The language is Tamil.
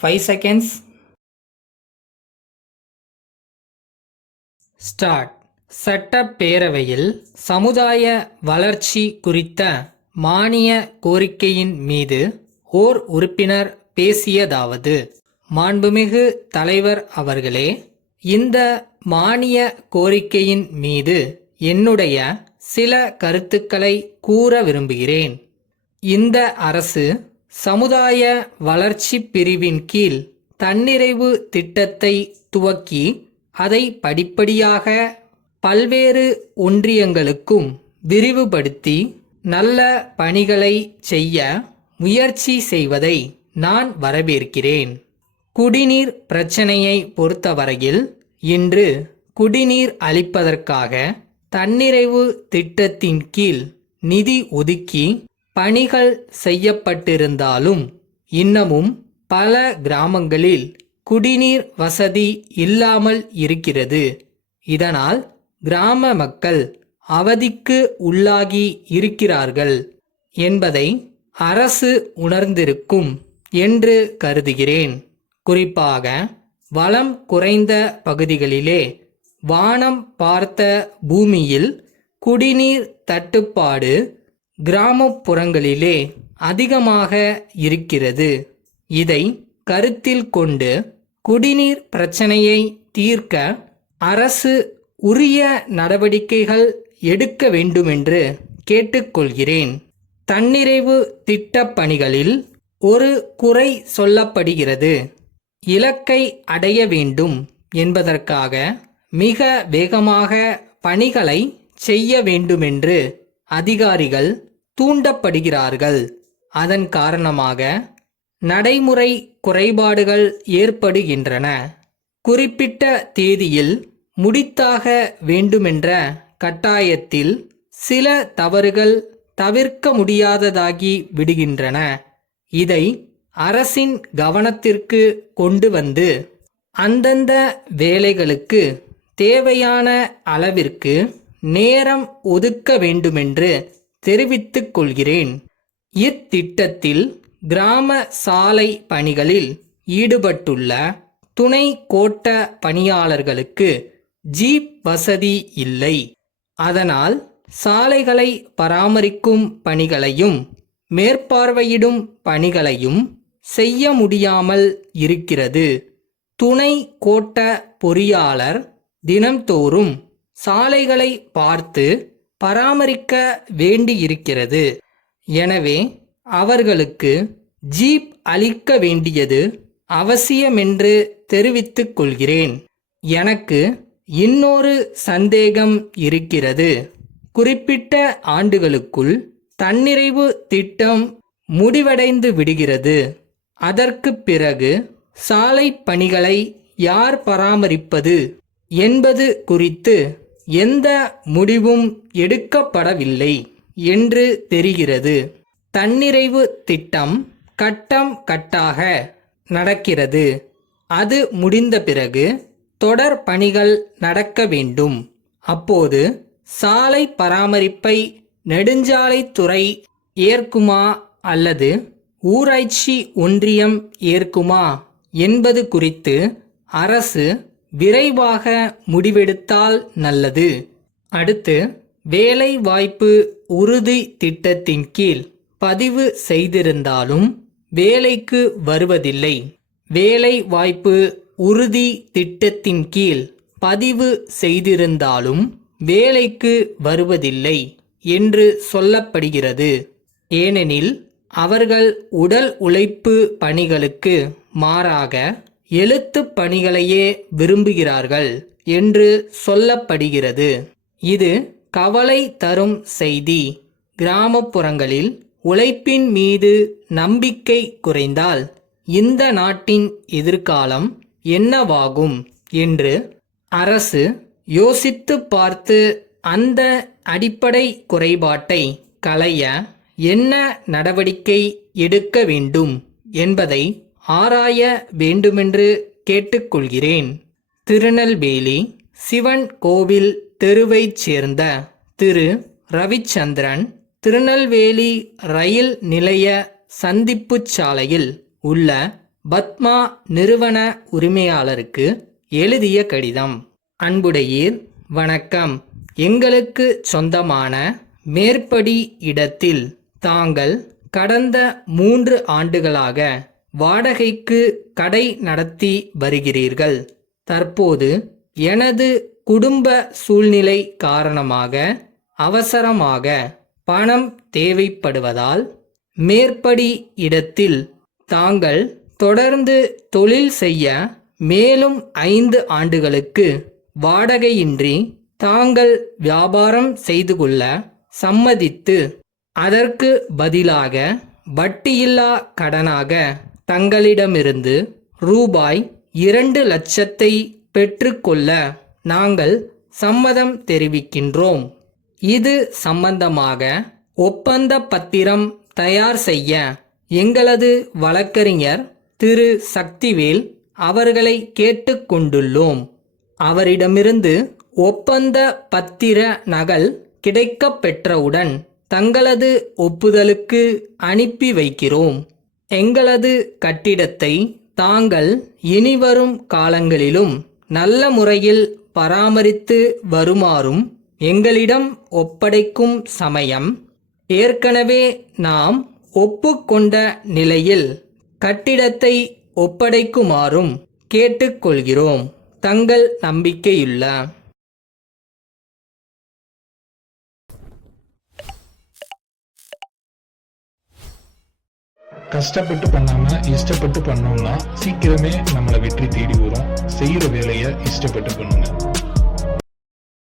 5 seconds. ஸ்டார்ட். சட்டப்பேரவையில் சமுதாய வளர்ச்சி குறித்த மானிய கோரிக்கையின் மீது ஓர் உறுப்பினர் பேசியதாவது: மாண்புமிகு தலைவர் அவர்களே, இந்த மானிய கோரிக்கையின் மீது என்னுடைய சில கருத்துக்களை கூற விரும்புகிறேன். இந்த அரசு சமுதாய வளர்ச்சி பிரிவின் கீழ் தன்னிறைவு திட்டத்தை துவக்கி அதை படிப்படியாக பல்வேறு ஒன்றியங்களுக்கும் விரிவுபடுத்தி நல்ல பணிகளை செய்ய முயற்சி செய்வதை நான் வரவேற்கிறேன். குடிநீர் பிரச்சனையை பொறுத்தவரையில் இன்று குடிநீர் அளிப்பதற்காக தன்னிறைவு திட்டத்தின் கீழ் நிதி ஒதுக்கி பணிகள் செய்யப்பட்டிருந்தாலும் இன்னமும் பல கிராமங்களில் குடிநீர் வசதி இல்லாமல் இருக்கிறது. இதனால் கிராம மக்கள் அவதிக்கு உள்ளாகி இருக்கிறார்கள் என்பதை அரசு உணர்ந்திருக்கும் என்று கருதுகிறேன். குறிப்பாக வளம் குறைந்த பகுதிகளிலே வானம் பார்த்த பூமியில் குடிநீர் தட்டுப்பாடு கிராமப்புறங்களிலே அதிகமாக இருக்கிறது. இதை கருத்தில் கொண்டு குடிநீர் பிரச்சனையை தீர்க்க அரசு உரிய நடவடிக்கைகள் எடுக்க வேண்டுமென்று கேட்டுக்கொள்கிறேன். தன்னிறைவு திட்டப் பணிகளில் ஒரு குறை சொல்லப்படுகிறது. இலக்கை அடைய வேண்டும் என்பதற்காக மிக வேகமாக பணிகளை செய்ய வேண்டுமென்று அதிகாரிகள் தூண்டப்படுகிறார்கள். அதன் காரணமாக நடைமுறை குறைபாடுகள் ஏற்படுகின்றன. குறிப்பிட்ட தேதியில் முடித்தாக வேண்டுமென்ற கட்டாயத்தில் சில தவறுகள் தவிர்க்க முடியாததாகி விடுகின்றன. இதை அரசின் கவனத்திற்கு கொண்டு வந்து அந்தந்த வேலைகளுக்கு தேவையான அளவிற்கு நேரம் ஒதுக்க வேண்டுமென்று தெரிவித்துக் கொள்கிறேன். இத்திட்டத்தில் கிராம சாலை பணிகளில் ஈடுபட்டுள்ள துணை கோட்ட பணியாளர்களுக்கு ஜீப் வசதி இல்லை. அதனால் சாலைகளை பராமரிக்கும் பணிகளையும் மேற்பார்வையிடும் பணிகளையும் செய்ய முடியாமல் இருக்கிறது. துணை கோட்ட பொறியாளர் தினம்தோறும் சாலைகளை பார்த்து பராமரிக்க வேண்டியிருக்கிறது. எனவே அவர்களுக்கு ஜீப் அளிக்க வேண்டியது அவசியமென்று தெரிவித்துக் கொள்கிறேன். எனக்கு இன்னொரு சந்தேகம் இருக்கிறது. குறிப்பிட்ட ஆண்டுகளுக்குள் தன்னிறைவு திட்டம் முடிவடைந்து விடுகிறது. அதற்கு பிறகு சாலை பணிகளை யார் பராமரிப்பது என்பது குறித்து எந்த முடிவும் எடுக்கப்படவில்லை என்று தெரிகிறது. தன்னிறைவு திட்டம் கட்டம் கட்டாக நடக்கிறது. அது முடிந்த பிறகு தொடர் பணிகள் நடக்க வேண்டும். அப்போது சாலை பராமரிப்பை நெடுஞ்சாலைத்துறை ஏற்குமா அல்லது ஊராட்சி ஒன்றியம் ஏற்குமா என்பது குறித்து அரசு விரைவாக முடிவெடுத்தால் நல்லது. அடுத்து, வேலை வாய்ப்பு உறுதி திட்டத்தின் கீழ் பதிவு செய்திருந்தாலும் வேலைக்கு வருவதில்லை. வேலை வாய்ப்பு உறுதி திட்டத்தின் கீழ் பதிவு செய்திருந்தாலும் வேலைக்கு வருவதில்லை என்று சொல்லப்படுகிறது. ஏனெனில் அவர்கள் உடல் உழைப்பு பணிகளுக்கு மாறாக எழுத்து பணிகளையே விரும்புகிறார்கள் என்று சொல்லப்படுகிறது. இது கவலை தரும் செய்தி. கிராமப்புறங்களில் உழைப்பின் மீது நம்பிக்கை குறைந்தால் இந்த நாட்டின் எதிர்காலம் என்னவாகும் என்று அரசு யோசித்து பார்த்து அந்த அடிப்படை குறைபாட்டை களைய என்ன நடவடிக்கை எடுக்க வேண்டும் என்பதை ஆராய வேண்டுமென்று கேட்டுக்கொள்கிறேன். திருநெல்வேலி சிவன் கோவில் தெருவைச் சேர்ந்த திரு ரவிச்சந்திரன் திருநெல்வேலி ரயில் நிலைய சந்திப்புச் சாலையில் உள்ள பத்மா நிறுவன உரிமையாளருக்கு எழுதிய கடிதம். அன்புடையீர், வணக்கம். எங்களுக்கு சொந்தமான மேற்படி இடத்தில் தாங்கள் கடந்த 3 ஆண்டுகளாக வாடகைக்கு கடை நடத்தி வருகிறீர்கள். தற்போது எனது குடும்ப சூழ்நிலை காரணமாக அவசரமாக பணம் தேவைப்படுவதால் மேற்படி இடத்தில் தாங்கள் தொடர்ந்து தொழில் செய்ய மேலும் 5 ஆண்டுகளுக்கு வாடகையின்றி தாங்கள் வியாபாரம் செய்து கொள்ள சம்மதித்து அதற்கு பதிலாக வட்டியில்லா கடனாக தங்களிடமிருந்து ரூபாய் 2 லட்சத்தை பெற்றுக்கொள்ள நாங்கள் சம்மதம் தெரிவிக்கின்றோம். இது சம்பந்தமாக ஒப்பந்த பத்திரம் தயார் செய்ய எங்களது வழக்கறிஞர் திரு சக்திவேல் அவர்களை கேட்டுக்கொண்டுள்ளோம். அவரிடமிருந்து ஒப்பந்த பத்திர நகல் கிடைக்கப் பெற்றவுடன் தங்களது ஒப்புதலுக்கு அனுப்பி வைக்கிறோம். எங்களது கட்டிடத்தை தாங்கள் இனிவரும் காலங்களிலும் நல்ல முறையில் பராமரித்து வருமாறும் எங்களிடம் ஒப்படைக்கும் சமயம் ஏற்கனவே நாம் ஒப்புக்கொண்ட நிலையில் கட்டிடத்தை ஒப்படைக்குமாறும் கேட்டுக்கொள்கிறோம். தங்கள் நம்பிக்கையுள்ள கஷ்டப்பட்டு பண்ணாம இஷ்டப்பட்டு பண்ணோம்னா சீக்கிரமே நம்மளை வெற்றி தேடி வரும். செய்யற வேலையை இஷ்டப்பட்டு பண்ணுங்க.